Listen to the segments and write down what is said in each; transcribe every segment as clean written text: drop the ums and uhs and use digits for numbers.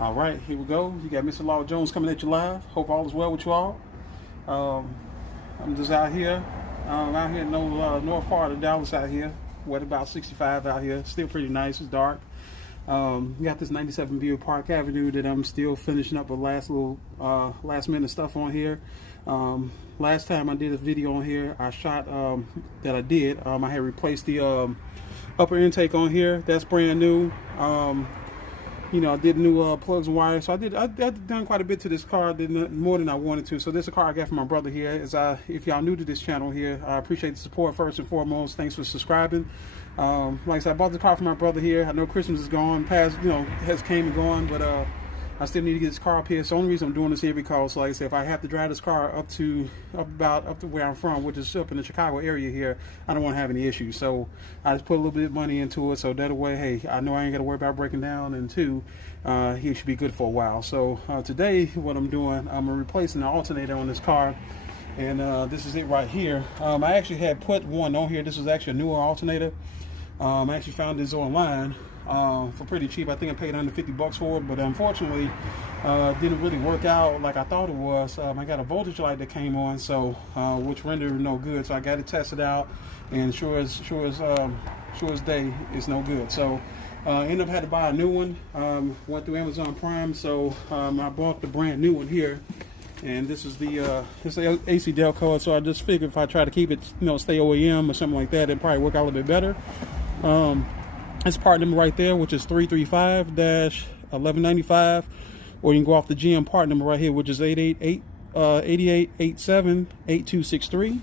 All right, here we go. You got Mr. Law Jones coming at you live. Hope all is well with you all. I'm just out here in the north part of Dallas out here. Weather about 65 out here. Still pretty nice. It's dark. Got this 97 Buick Park Avenue that I'm still finishing up with last minute stuff on here. Last time I did a video on here, I shot I had replaced the upper intake on here. That's brand new. I did new plugs and wires. So I've done quite a bit to this car, more than I wanted to. So this is a car I got from my brother here. If y'all new to this channel here, I appreciate the support first and foremost. Thanks for subscribing. Like I said, I bought the car from my brother here. I know Christmas is gone, has came and gone, but I still need to get this car up here. So the only reason I'm doing this here because, like I said, if I have to drive this car up to where I'm from, which is up in the Chicago area here, I don't want to have any issues. So I just put a little bit of money into it, so that way, hey, I know I ain't got to worry about breaking down, and two, he should be good for a while. So today, what I'm doing, I'm replacing the alternator on this car, and this is it right here. I actually had put one on here. This was actually a newer alternator. I actually found this online for pretty cheap. I think I paid under 50 bucks for it, but unfortunately didn't really work out like I thought it was. I got a voltage light that came on, so which rendered no good, so I got it tested out, and sure as day, it's no good. So ended up had to buy a new one. Went through Amazon Prime, so I bought the brand new one here, and this is the AC Del code. So I just figured if I try to keep it, stay OEM or something like that, it'd probably work out a little bit better. This part number right there, which is 335-1195, or you can go off the GM part number right here, which is 8887-8263.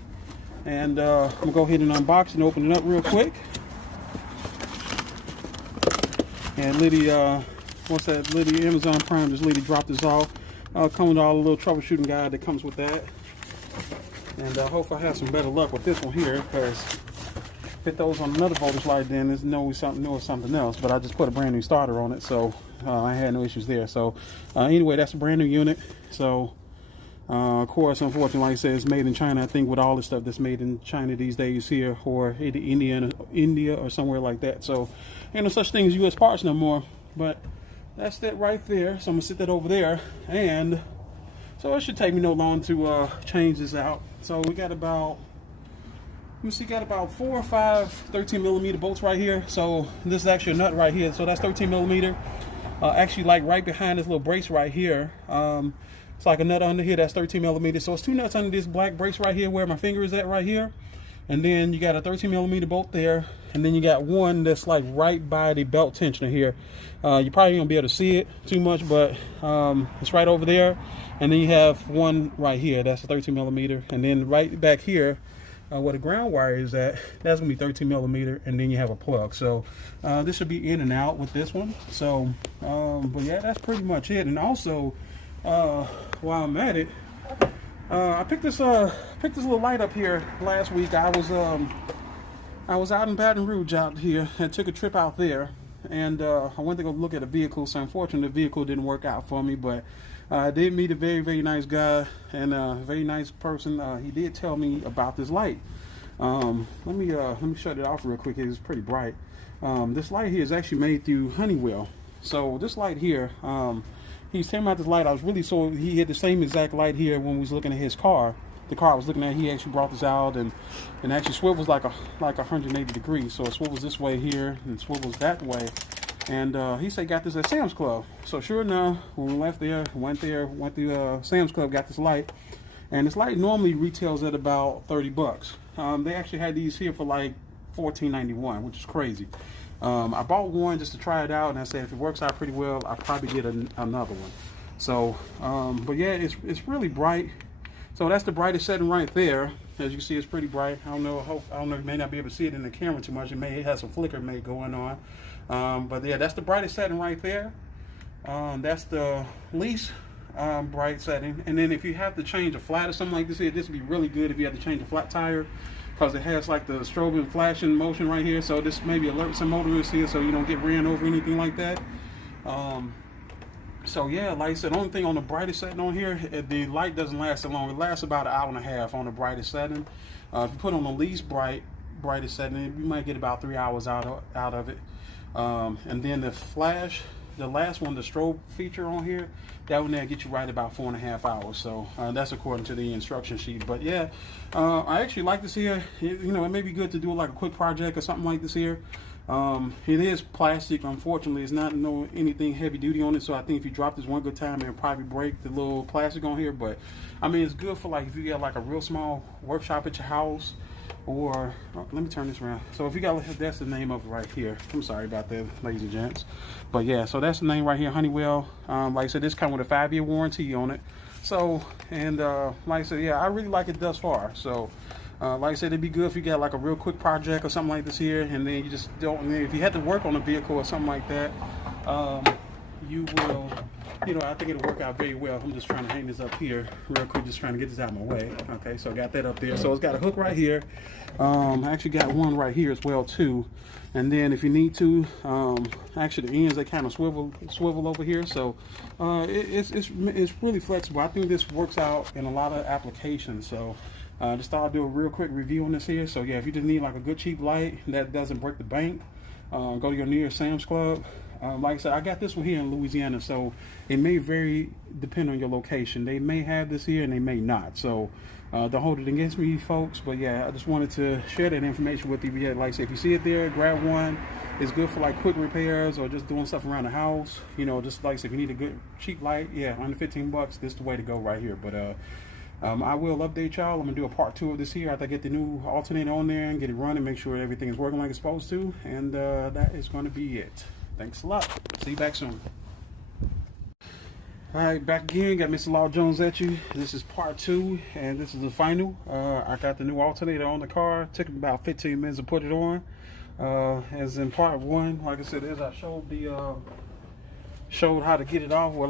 And I'm gonna go ahead and unbox and open it up real quick. And Liddy, Amazon Prime just dropped this off. Come with all the little troubleshooting guide that comes with that. And hopefully I have some better luck with this one here, because if it throws on another voltage light, then it's something else. But I just put a brand new starter on it, so I had no issues there. So anyway, that's a brand new unit. So of course, unfortunately, like I said, it's made in China. I think with all the stuff that's made in China these days here, or either India or somewhere like that. So ain't no such thing as U.S. parts no more. But that's that right there. So I'm gonna sit that over there, and so it should take me no long to change this out. So we got about, got about 4 or 5 13 millimeter bolts right here. So this is actually a nut right here. So that's 13 millimeter. Actually, like right behind this little brace right here. It's like a nut under here that's 13 millimeter. So it's 2 nuts under this black brace right here where my finger is at right here. And then you got a 13 millimeter bolt there. And then you got one that's like right by the belt tensioner here. You probably won't be able to see it too much, but it's right over there. And then you have one right here. That's a 13 millimeter. And then right back here, where the ground wire is at, that's gonna be 13 millimeter, and then you have a plug. So this should be in and out with this one. So but yeah, that's pretty much it. And also while I'm at it, I picked this little light up here last week. I was out in Baton Rouge out here and took a trip out there, and I went to go look at a vehicle. So unfortunately the vehicle didn't work out for me, but I did meet a very, very nice guy and a very nice person. He did tell me about this light. Let me shut it off real quick. It's pretty bright. This light here is actually made through Honeywell. So this light here, he's telling me about this light. He had the same exact light here when we was looking at his car. The car I was looking at, he actually brought this out and actually swivels like 180 degrees. So it swivels this way here and swivels that way. And he said he got this at Sam's Club. So sure enough, when we went to Sam's Club, got this light. And this light normally retails at about 30 bucks. They actually had these here for like $14.91, which is crazy. I bought one just to try it out, and I said if it works out pretty well, I'll probably get another one. So, but yeah, it's really bright. So that's the brightest setting right there. As you can see, it's pretty bright. I don't know, you may not be able to see it in the camera too much. It has some flicker going on. But yeah, that's the brightest setting right there. That's the least bright setting. And then if you have to change a flat or something like this here, this would be really good if you have to change a flat tire, because it has like the strobing flashing motion right here. So this maybe alerts some motorists here so you don't get ran over or anything like that. So yeah, like I said, the only thing on the brightest setting on here, the light doesn't last so long. It lasts about an hour and a half on the brightest setting. If you put on the least brightest setting, you might get about 3 hours out of it. And then the flash the last one, the strobe feature on here, that one there get you right about 4.5 hours. So that's according to the instruction sheet. But yeah, I actually like this here. You know, it may be good to do like a quick project or something like this here. It is plastic. Unfortunately, it's not anything heavy duty on it. So I think if you drop this one good time, it'll probably break the little plastic on here. But I mean, it's good for like if you got like a real small workshop at your house. Or let me turn this around. So if you got, that's the name of it right here. I'm sorry about that, ladies and gents. But yeah, so that's the name right here, Honeywell. Like I said, this comes with a 5-year warranty on it. So, and like I said, yeah, I really like it thus far. So, like I said, it'd be good if you got like a real quick project or something like this here, and then you just don't. And then if you had to work on a vehicle or something like that, you will. You know, I think it'll work out very well. I'm just trying to hang this up here real quick, just trying to get this out of my way. Okay, so I got that up there. So it's got a hook right here. I actually got one right here as well too. And then if you need to, actually the ends, they kind of swivel over here. So it's really flexible. I think this works out in a lot of applications. So just thought I'd do a real quick review on this here. So yeah, if you just need like a good cheap light that doesn't break the bank, go to your nearest Sam's Club. Like I said, I got this one here in Louisiana, so it may vary depending on your location. They may have this here and they may not. So don't hold it against me, folks. But yeah, I just wanted to share that information with you. Yeah, like I said, if you see it there, grab one. It's good for like quick repairs or just doing stuff around the house. You know, just like I said, if you need a good cheap light, yeah, under 15 bucks, this is the way to go right here. But I will update y'all. I'm gonna do a part 2 of this here after I get the new alternator on there and get it running, make sure everything is working like it's supposed to. And that is going to be it. Thanks a lot. See you back soon. Alright, back again. Got Mr. Law Jones at you. This is part 2, and this is the final. I got the new alternator on the car. Took about 15 minutes to put it on. As in part 1, like I said, as I showed how to get it off. Well,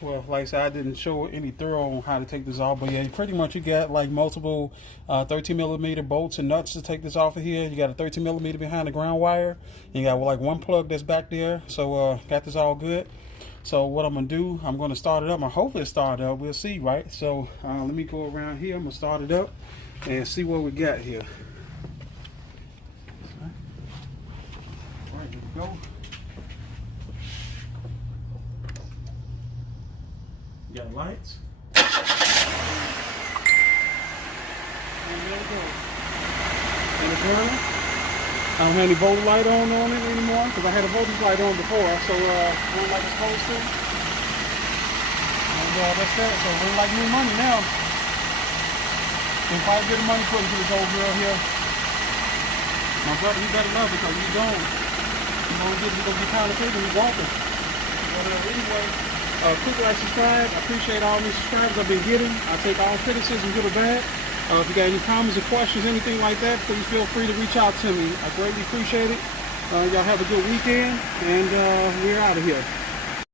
well, like I said, I didn't show any thorough on how to take this off, but yeah, pretty much you got like multiple 13mm bolts and nuts to take this off of here. You got a 13mm behind the ground wire. You got like one plug that's back there. So got this all good. So what I'm gonna do, I'm gonna start it up. Hopefully it started up. We'll see, right? So let me go around here. I'm gonna start it up and see what we got here. All right, there we go. You got lights. And there we go. And it's running. I don't have any voltage light on it anymore because I had a voltage light on before, so running like it's supposed to. And that's that. So running like new money now. Can probably get the money put into this old girl here. My brother, he better love it because you don't. You know, you're gonna be counterfeit and you want it. But anyway. Click like, subscribe. I appreciate all these subscribers I've been getting. I take all criticism, good or bad. If you got any comments or questions, anything like that, please feel free to reach out to me. I greatly appreciate it. Y'all have a good weekend, and we're out of here.